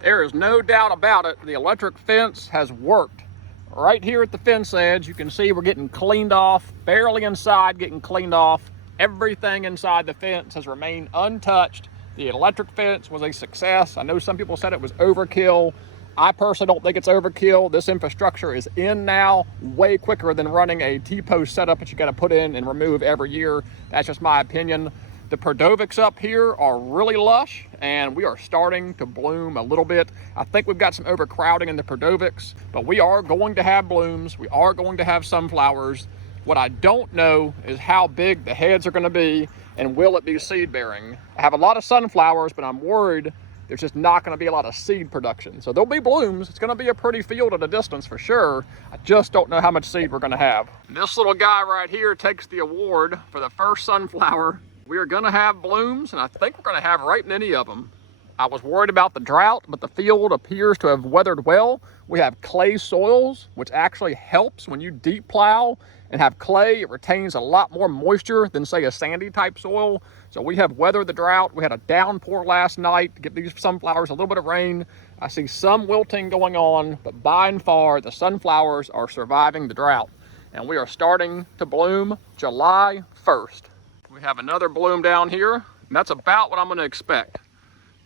There is no doubt about it, the electric fence has worked. Right here at the fence edge, you can see we're getting cleaned off, barely inside getting cleaned off. Everything inside the fence has remained untouched. The electric fence was a success. I know some people said it was overkill. I personally don't think it's overkill. This infrastructure is in now way quicker than running a T-post setup that you gotta put in and remove every year. That's just my opinion. The Perdovics up here are really lush and we are starting to bloom a little bit. I think we've got some overcrowding in the Perdovics, but we are going to have blooms. We are going to have sunflowers. What I don't know is how big the heads are gonna be and will it be seed bearing. I have a lot of sunflowers, but I'm worried there's just not gonna be a lot of seed production. So there'll be blooms. It's gonna be a pretty field at a distance for sure. I just don't know how much seed we're gonna have. This little guy right here takes the award for the first sunflower. We are gonna have blooms, and I think we're gonna have right many of them. I was worried about the drought, but the field appears to have weathered well. We have clay soils, which actually helps when you deep plow and have clay. It retains a lot more moisture than, say, a sandy type soil. So we have weathered the drought. We had a downpour last night to give these sunflowers a little bit of rain. I see some wilting going on, but by and far, the sunflowers are surviving the drought. And we are starting to bloom July 1st. We have another bloom down here, and that's about what I'm gonna expect.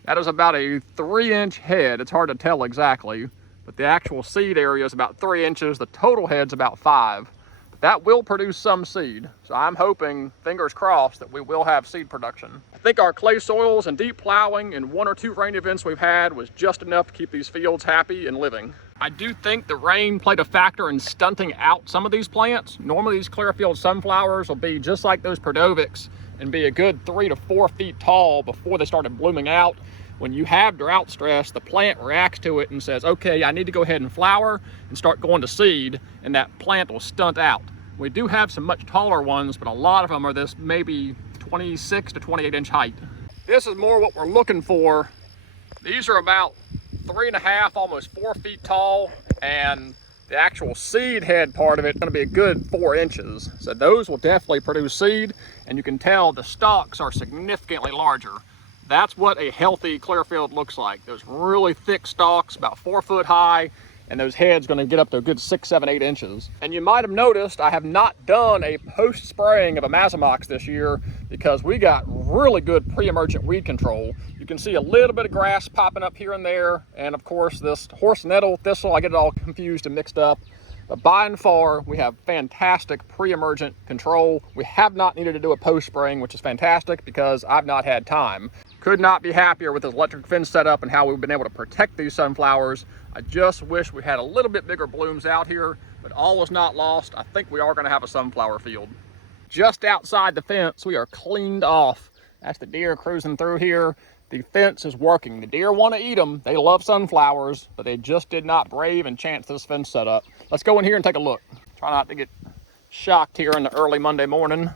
That is about a 3-inch head. It's hard to tell exactly, but the actual seed area is about 3 inches. The total head's about 5. But that will produce some seed. So I'm hoping, fingers crossed, that we will have seed production. I think our clay soils and deep plowing and 1 or 2 rain events we've had was just enough to keep these fields happy and living. I do think the rain played a factor in stunting out some of these plants. Normally these Clearfield sunflowers will be just like those Perdovics and be a good 3 to 4 feet tall before they started blooming out. When you have drought stress, the plant reacts to it and says, okay, I need to go ahead and flower and start going to seed, and that plant will stunt out. We do have some much taller ones, but a lot of them are this maybe 26 to 28 inch height. This is more what we're looking for. These are about 3.5, almost 4 feet tall, and the actual seed head part of it is going to be a good 4 inches. So those will definitely produce seed, and you can tell the stalks are significantly larger. That's what a healthy Clearfield looks like. Those really thick stalks, about 4 foot high, and those heads going to get up to a good 6, 7, 8 inches. And you might have noticed I have not done a post spraying of a Mazamox this year because we got really good pre-emergent weed control. You can see a little bit of grass popping up here and there, and of course this horse nettle, thistle, I get it all confused and mixed up. But by and far, we have fantastic pre-emergent control. We have not needed to do a post spraying, which is fantastic because I've not had time. Could not be happier with this electric fence setup and how we've been able to protect these sunflowers. I just wish we had a little bit bigger blooms out here, but all is not lost. I think we are going to have a sunflower field. Just outside the fence, we are cleaned off. That's the deer cruising through here. The fence is working. The deer want to eat them. They love sunflowers, but they just did not brave and chance this fence setup. Let's go in here and take a look. Try not to get shocked here in the early Monday morning.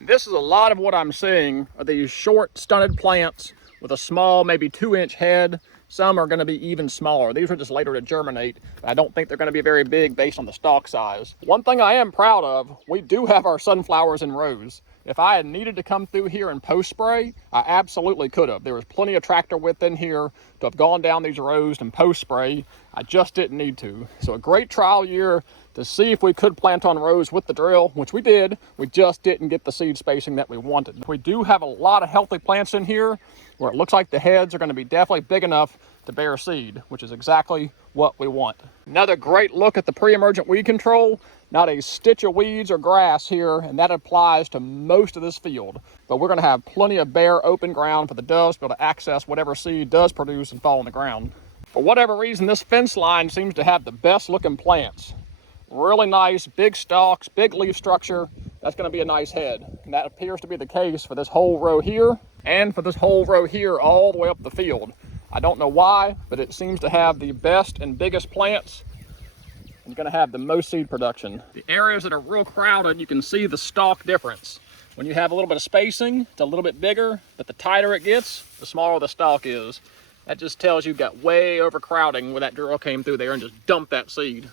This is a lot of what I'm seeing are these short stunted plants with a small, maybe 2-inch head. Some are going to be even smaller. These are just later to germinate. I don't think they're going to be very big based on the stalk size. One thing I am proud of, we do have our sunflowers in rows. If I had needed to come through here and post spray, I absolutely could have. There was plenty of tractor width in here to have gone down these rows and post spray. I just didn't need to. So a great trial year to see if we could plant on rows with the drill, which we did. We just didn't get the seed spacing that we wanted. We do have a lot of healthy plants in here where it looks like the heads are going to be definitely big enough to bear seed, which is exactly what we want. Another great look at the pre-emergent weed control. Not a stitch of weeds or grass here, and that applies to most of this field. But we're going to have plenty of bare open ground for the doves to be able to access whatever seed does produce and fall on the ground. For whatever reason, this fence line seems to have the best looking plants. Really nice, big stalks, big leaf structure. That's going to be a nice head. And that appears to be the case for this whole row here and for this whole row here all the way up the field. I don't know why, but it seems to have the best and biggest plants and going to have the most seed production. The areas that are real crowded, you can see the stalk difference. When you have a little bit of spacing, it's a little bit bigger, but the tighter it gets, the smaller the stalk is. That just tells you've got way overcrowding where that drill came through there and just dumped that seed.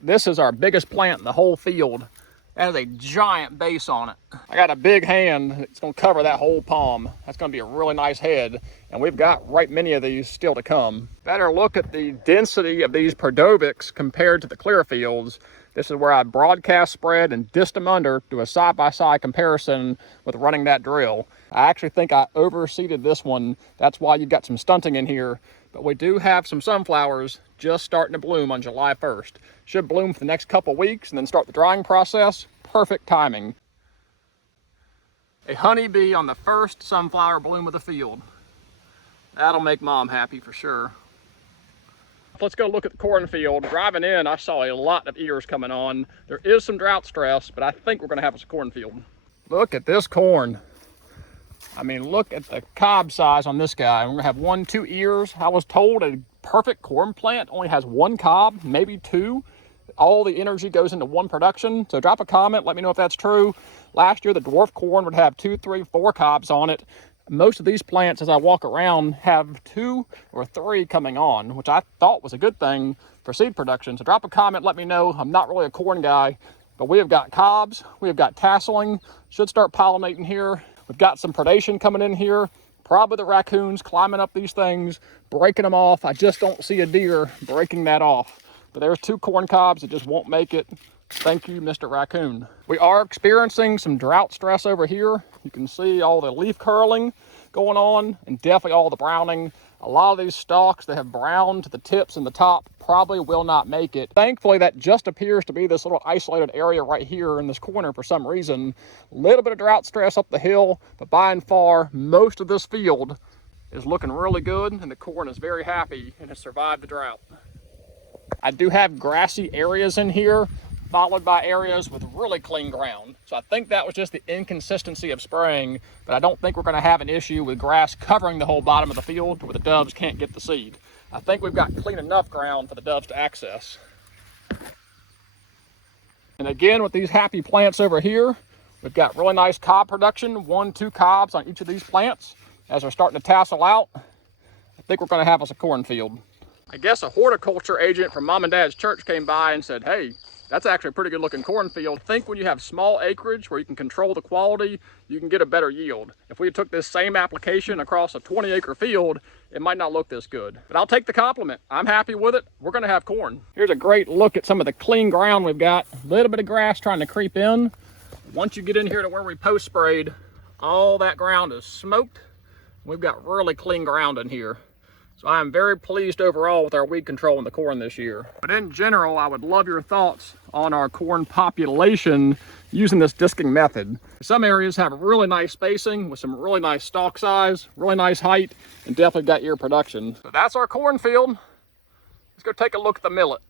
This is our biggest plant in the whole field. That is a giant base on it. I got a big hand. It's going to cover that whole palm. That's going to be a really nice head. And we've got right many of these still to come. Better look at the density of these Perdovics compared to the clear fields. This is where I broadcast spread and dissed them under, do a side-by-side comparison with running that drill. I actually think I overseeded this one. That's why you've got some stunting in here. But we do have some sunflowers just starting to bloom on July 1st. Should bloom for the next couple weeks and then start the drying process. Perfect timing. A honeybee on the first sunflower bloom of the field. That'll make Mom happy for sure. Let's go look at the cornfield. Driving in, I saw a lot of ears coming on. There is some drought stress, but I think we're gonna have us a cornfield. Look at this corn. I mean, look at the cob size on this guy. We're gonna have 1, 2 ears. I was told a perfect corn plant only has 1 cob, maybe 2. All the energy goes into one production. So drop a comment, let me know if that's true. Last year, the dwarf corn would have 2, 3, 4 cobs on it. Most of these plants, as I walk around, have 2 or 3 coming on, which I thought was a good thing for seed production. So drop a comment, let me know. I'm not really a corn guy, but we have got cobs, we have got tasseling, should start pollinating here. We've got some predation coming in here, probably the raccoons climbing up these things, breaking them off. I just don't see a deer breaking that off. But there's 2 corn cobs that just won't make it. Thank you, Mr. Raccoon. We are experiencing some drought stress over here. You can see all the leaf curling going on and definitely all the browning. A lot of these stalks that have browned to the tips and the top probably will not make it. Thankfully, that just appears to be this little isolated area right here in this corner for some reason. A little bit of drought stress up the hill, but by and far, most of this field is looking really good and the corn is very happy and has survived the drought. I do have grassy areas in here, followed by areas with really clean ground. So I think that was just the inconsistency of spraying, but I don't think we're gonna have an issue with grass covering the whole bottom of the field to where the doves can't get the seed. I think we've got clean enough ground for the doves to access. And again, with these happy plants over here, we've got really nice cob production, 1, 2 cobs on each of these plants. As they're starting to tassel out, I think we're gonna have us a cornfield. I guess a horticulture agent from Mom and Dad's church came by and said, hey, that's actually a pretty good looking cornfield. I think when you have small acreage where you can control the quality, you can get a better yield. If we took this same application across a 20-acre field, it might not look this good. But I'll take the compliment. I'm happy with it. We're gonna have corn. Here's a great look at some of the clean ground we've got. A little bit of grass trying to creep in. Once you get in here to where we post sprayed, all that ground is smoked. We've got really clean ground in here. So I am very pleased overall with our weed control in the corn this year. But in general, I would love your thoughts on our corn population using this disking method. Some areas have really nice spacing with some really nice stalk size, really nice height, and definitely got ear production. So that's our cornfield. Let's go take a look at the millet.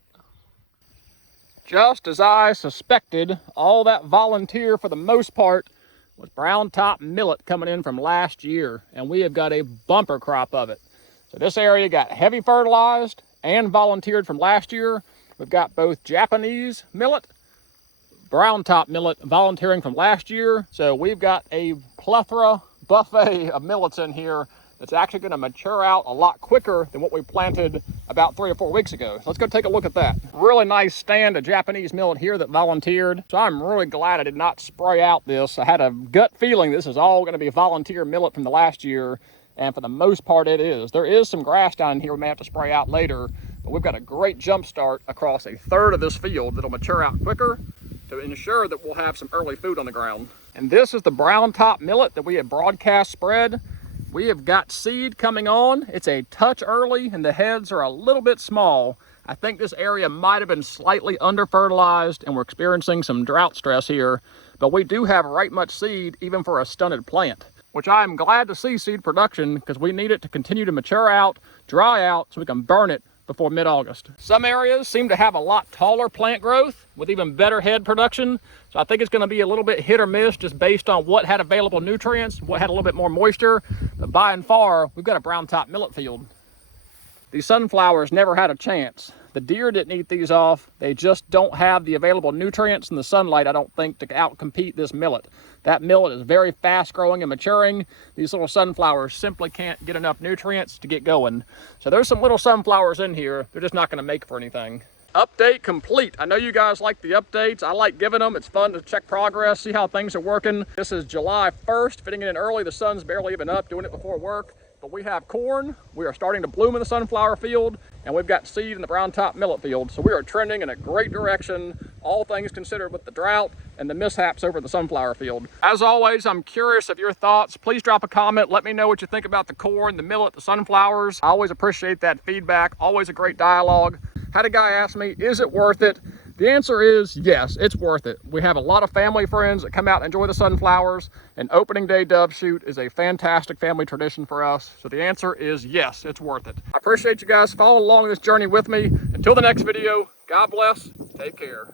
Just as I suspected, all that volunteer for the most part was brown top millet coming in from last year, and we have got a bumper crop of it. So this area got heavy fertilized and volunteered from last year. We've got both Japanese millet, brown top millet volunteering from last year. So we've got a plethora buffet of millets in here that's actually going to mature out a lot quicker than what we planted about 3 or 4 weeks ago. So let's go take a look at that. Really nice stand of Japanese millet here that volunteered. So I'm really glad I did not spray out this. I had a gut feeling this is all going to be volunteer millet from the last year. And for the most part, it is. There is some grass down here we may have to spray out later, but we've got a great jump start across a third of this field that'll mature out quicker to ensure that we'll have some early food on the ground. And this is the brown top millet that we have broadcast spread. We have got seed coming on. It's a touch early and the heads are a little bit small. I think this area might have been slightly under fertilized and we're experiencing some drought stress here, but we do have right much seed even for a stunted plant, which I am glad to see seed production because we need it to continue to mature out, dry out, so we can burn it before mid-August. Some areas seem to have a lot taller plant growth with even better head production. So I think it's gonna be a little bit hit or miss just based on what had available nutrients, what had a little bit more moisture. But by and far, we've got a brown top millet field. These sunflowers never had a chance. The deer didn't eat these off. They just don't have the available nutrients in the sunlight, I don't think, to outcompete this millet. That millet is very fast growing and maturing. These little sunflowers simply can't get enough nutrients to get going. So there's some little sunflowers in here. They're just not gonna make for anything. Update complete. I know you guys like the updates. I like giving them. It's fun to check progress, see how things are working. This is July 1st, fitting it in early. The sun's barely even up, doing it before work. But we have corn. We are starting to bloom in the sunflower field, and we've got seed in the brown top millet field. So we are trending in a great direction, all things considered with the drought and the mishaps over the sunflower field. As always, I'm curious of your thoughts. Please drop a comment. Let me know what you think about the corn, the millet, the sunflowers. I always appreciate that feedback. Always a great dialogue. Had a guy ask me, is it worth it? The answer is yes, it's worth it. We have a lot of family friends that come out and enjoy the sunflowers, and opening day dove shoot is a fantastic family tradition for us. So the answer is yes, it's worth it. I appreciate you guys following along this journey with me. Until the next video, God bless, take care.